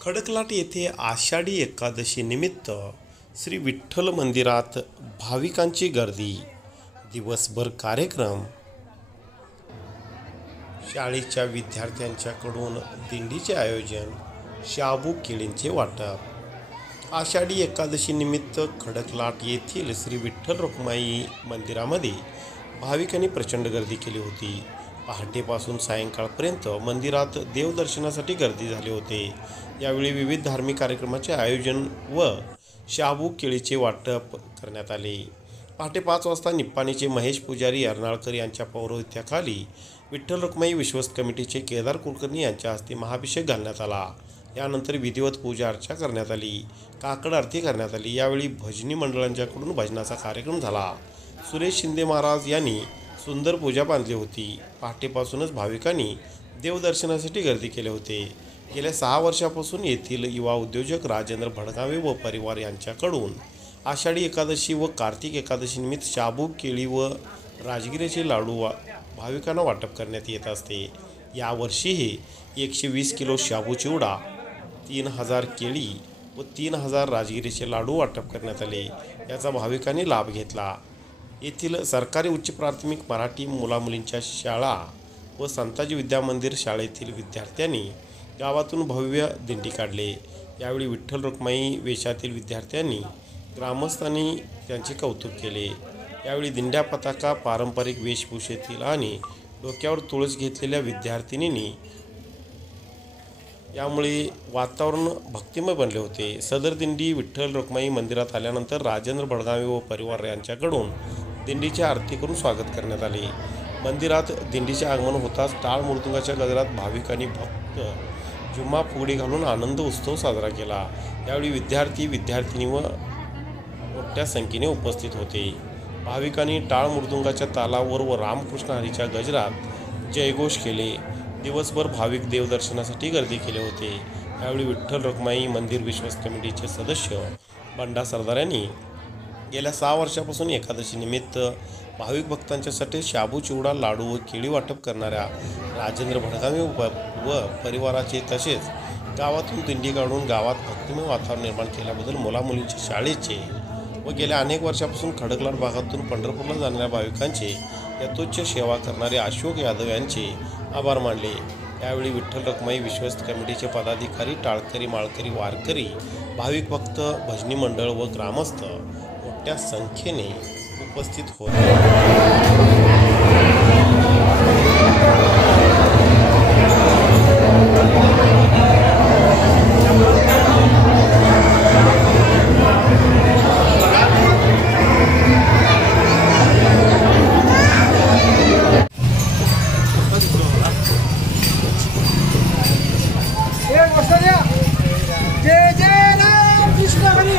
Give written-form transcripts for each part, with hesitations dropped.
खडकलाट येथे आषाढी एकादशी निमित्त श्री विठ्ठल मंदिरात भाविकांची गर्दी, दिवसभर कार्यक्रम, शाळेच्या विद्यार्थ्यांच्याकडून दिंडीचे आयोजन, शाबू केळींचे वाटप। आषाढी एकादशी निमित्त खडकलाट येथील श्री विठ्ठल रुक्माई मंदिरामध्ये भाविकांनी प्रचंड गर्दी केली होती। पहाटेपासून सायंकाळपर्यंत मंदिरात देवदर्शनासाठी गर्दी झाली होते। यावेळी विविध धार्मिक कार्यक्रमाचे आयोजन व शाबू केळीचे वाटप करण्यात आले। पहाटे 5 वाजता निप्पाणीचे महेश पुजारी अर्नाळकर यांच्या पौरोहित्याखाली विठ्ठल रुक्माई विश्वस्त कमिटीचे केदार कुलकर्णी यांच्या हस्ते महाभिषेक घालण्यात आला। यानंतर विधिवत पूजा अर्चा करण्यात आली, काकड आरती करण्यात आली। यावेळी भजनी मंडळांच्याकडून भजनाचा कार्यक्रम झाला। सुरेश शिंदे महाराज यांनी सुंदर पूजा बांधली होती। पहाटेपासूनच भाविकांनी देवदर्शनासाठी गर्दी केले होते। गेल्या 6 वर्षापासून येथील युवा उद्योजक राजेंद्र भडगावे व परिवार यांच्याकडून आषाढी एकादशी व कार्तिक एकादशी निमित्त शाबू केळी व राजगिऱ्याचे लाडू भाविकांना वाटप करण्यात येत असते। यावर्षीही 120 किलो शाबू चिवडा, 3000 केळी व 3000 राजगिरीचे लाडू वाटप करण्यात आले। याचा भाविकांनी लाभ घेतला। येथील सरकारी उच्च प्राथमिक मराठी मुलामुलींच्या शाळा व संताजी विद्या मंदिर शाळेतील विद्यार्थ्यांनी गावातून भव्य दिंडी काढले। यावेळी विठ्ठल रुक्माई वेशातील विद्यार्थ्यांनी ग्रामस्थांनी त्यांचे कौतुक केले। यावेळी दिंड्या, पताका, पारंपरिक वेशभूषेतील आणि डोक्यावर तुळस घेतलेल्या विद्यार्थिनींनी यामुळे वातावरण भक्तिमय बनले होते। सदर दिंडी विठ्ठल रुक्माई मंदिरात आल्यानंतर राजेंद्र भडगावे व परिवार यांच्याकडून दिंडीची आरती करून स्वागत करण्यात आले। मंदिरात दिंडीचे आगमन होताच टाळ मृदुंगाच्या गजरात भाविकांनी भक्त जुम्मा फुगडी घालून आनंद उत्सव साजरा केला। यावेळी विद्यार्थी, विद्यार्थिनी व मोठ्या संख्येने उपस्थित होते। भाविकांनी टाळ मृदुंगाच्या तालावर व रामकृष्ण हरीच्या गजरात जयघोष केले। दिवसभर भाविक देवदर्शनासाठी गर्दी केले होते। यावेळी विठ्ठल रुक्माई मंदिर विश्वस्त कमिटीचे सदस्य बंडा सरदार यांनी गेल्या 6 वर्षापासून एकादशी निमित्त भाविक भक्तांच्यासाठी शाबू चिवडा, लाडू व केळी वाटप करणाऱ्या राजेंद्र भडगावे व परिवाराचे तसेच गावातून दिंडी काढून गावात भक्तिमय वातावरण निर्माण केल्याबद्दल मुलामुलींच्या शाळेचे व गेल्या अनेक वर्षापासून खडकलाट भागातून पंढरपूरला जाणाऱ्या भाविकांचे यथोच्च सेवा करणारे अशोक यादव यांचे आभार मानले। यावेळी विठ्ठल रुक्माई विश्वस्त कमिटीचे पदाधिकारी, टाळकरी, माळकरी, वारकरी, भाविक भक्त, भजनी मंडळ व ग्रामस्थ मोठ्या संख्येने उपस्थित होते। जय जय राम कृष्ण हरी।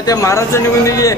त्या महाराजचं निघून दिली.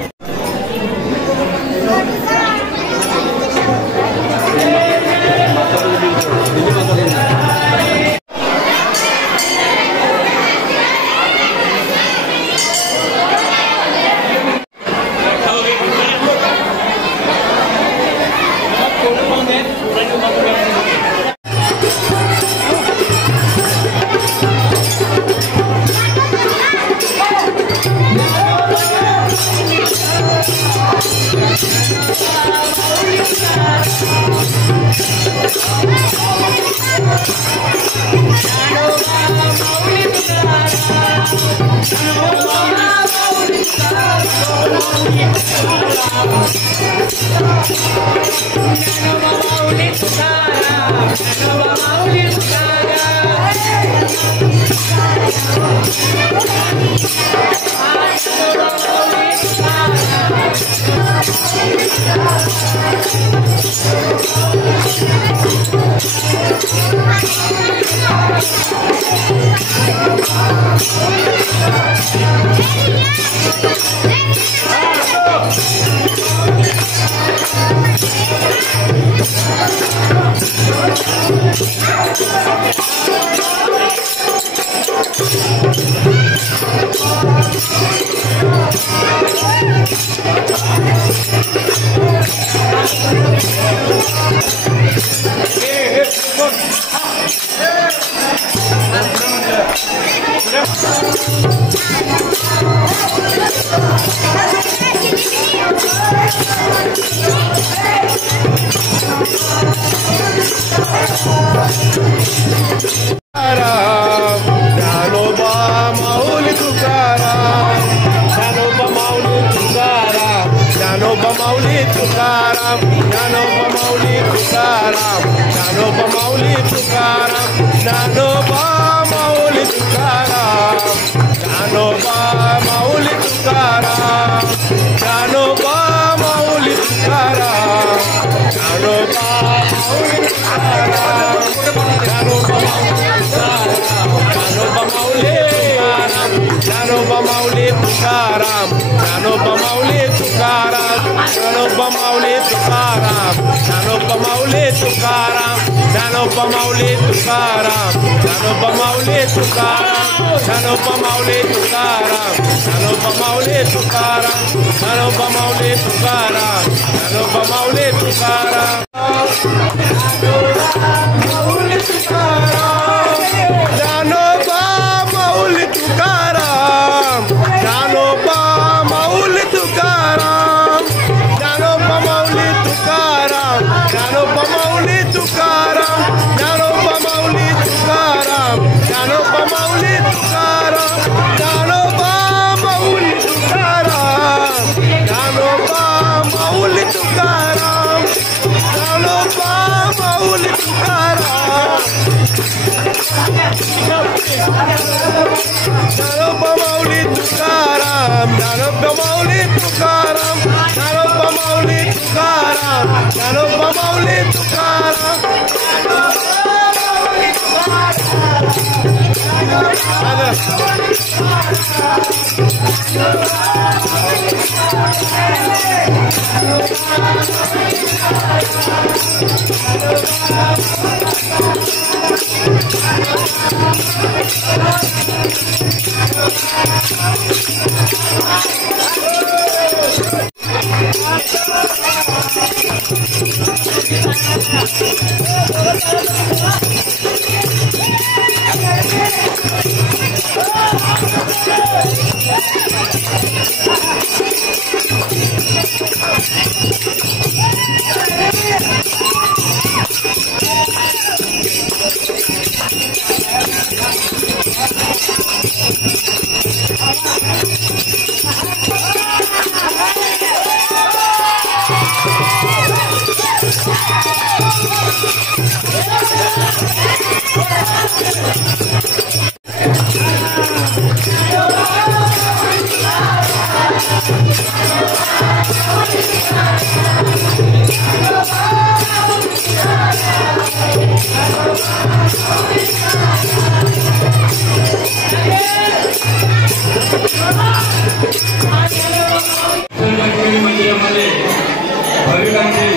भाविकांची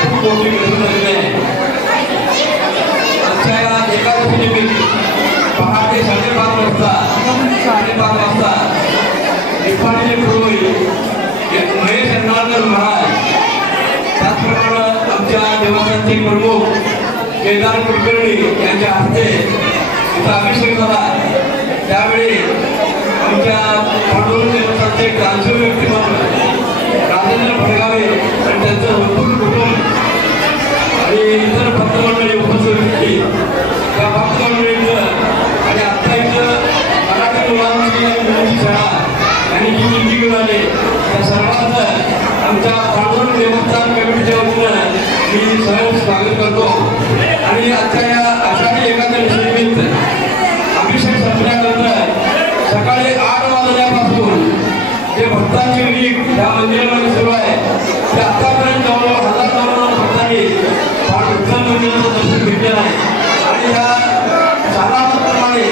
खूप मोठी गर्दी झालेली आहे. आजच्या या एकादशी निमित्त पहाटे 5:30 वाजता निपाणीचे पूर्वी महेश यन्नाळकर महाराज, त्याचप्रमाणे आमच्या देवस्थानचे प्रमुख केदार कुलकर्णी यांच्या हस्ते इथं अभिषेक झाला. त्यावेळी आमच्या पांडुरंग देवस्थानचे ग्रामसेवक व्यक्तिमत्व राजेंद्र भडगावे आणि त्यांचं संपूर्ण कुटुंब आणि इतर भक्तमंडळी उपस्थित होती. त्या भक्तमंडळींचं आणि आत्ता इथं मराठी मुलांची शाळा आणि जी निधी मिळाली त्या सर्वांचं आमच्या पांडुरंग देवस्थान कमिटीच्या वतीनं मी सहज स्वागत करतो. आणि आजच्या या आषाढी एकादशी निमित्त अभिषेक संपल्यानंतर सकाळी 8 वाजल्यापासून जे भक्तांची रीत या मंदिरामध्ये सुरू आहे ते आतापर्यंत जवळजवळ 1000 भक्तांनी विठ्ठल मंदिराचं दर्शन घेतलेलं आहे. आणि या सालाप्रमाणे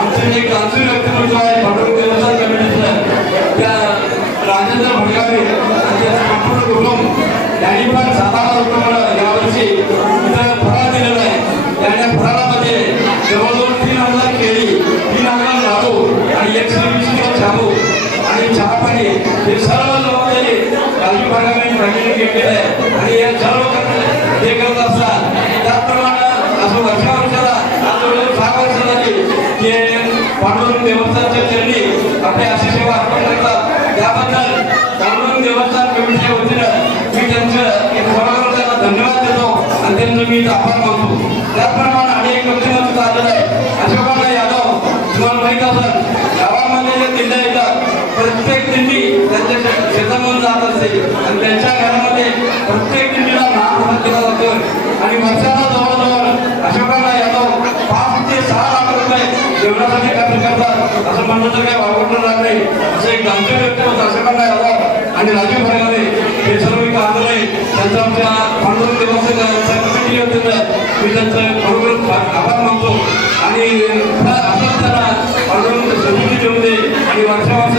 आमचं जे ग्रामसेवक व्यक्तिमत्व आहे पांडुरंग देवस्थान कमिटीचं, त्या राजेंद्र भडगावे आणि त्याचं संपूर्ण कुटुंब यांनी पण 7,000 रुपये यावर्षी इथं फराळ दिलेला आहे. त्या फराळामध्ये जवळजवळ 3,000 केळी, 3,000 लाडू आणि 120 किलो शाबू आणि चहा पाणी हे सर्व जबाबदारी राजू भडगावे फॅमिली घेतलेलं आहे. आणि या सर्व हे करत असतात. त्याचप्रमाणे असं वर्षाला जवळजवळ 6 वर्ष झाली की पांडुरंग देवस्थानच्या चरणी आपली अशी सेवा अर्पण करतात. त्याबद्दल पांडुरंग देवस्थान कमिटीच्या वतीनं मी त्यांचं खरोखर त्यांना धन्यवाद देतो आणि त्यांचं मी आभार मानतो. त्याचप्रमाणे अनेक व्यक्तिमत्व आलेलं आहे. अशोकराव यादव, तुम्हाला माहीत असेल गावामध्ये जे दिंड्या येतात प्रत्येक दिंडी त्यांच्या शेतामधून जात असते आणि त्यांच्या घरामध्ये प्रत्येक दिंडीला नाम दिला जातो. आणि वर्षाला जवळजवळ अशोकराव यादव 5 ते 6 लाख रुपये जेवणासाठी खर्च करतात. असं म्हणलं तर काही वावरलं जात नाही. असं एक गामचे व्यक्तिमत्व अशोकराव यादव आणि राजू भडगावे हे सर्व इथं आलेलं आहे. त्यांचं आमच्या पांडुरंग देवस्थान कमिटी वतीनं मी त्यांचं खरोखर आभार मानतो. आणि असंच त्यांना पांडुरंग संस्कृती देऊ दे आणि वर्षावर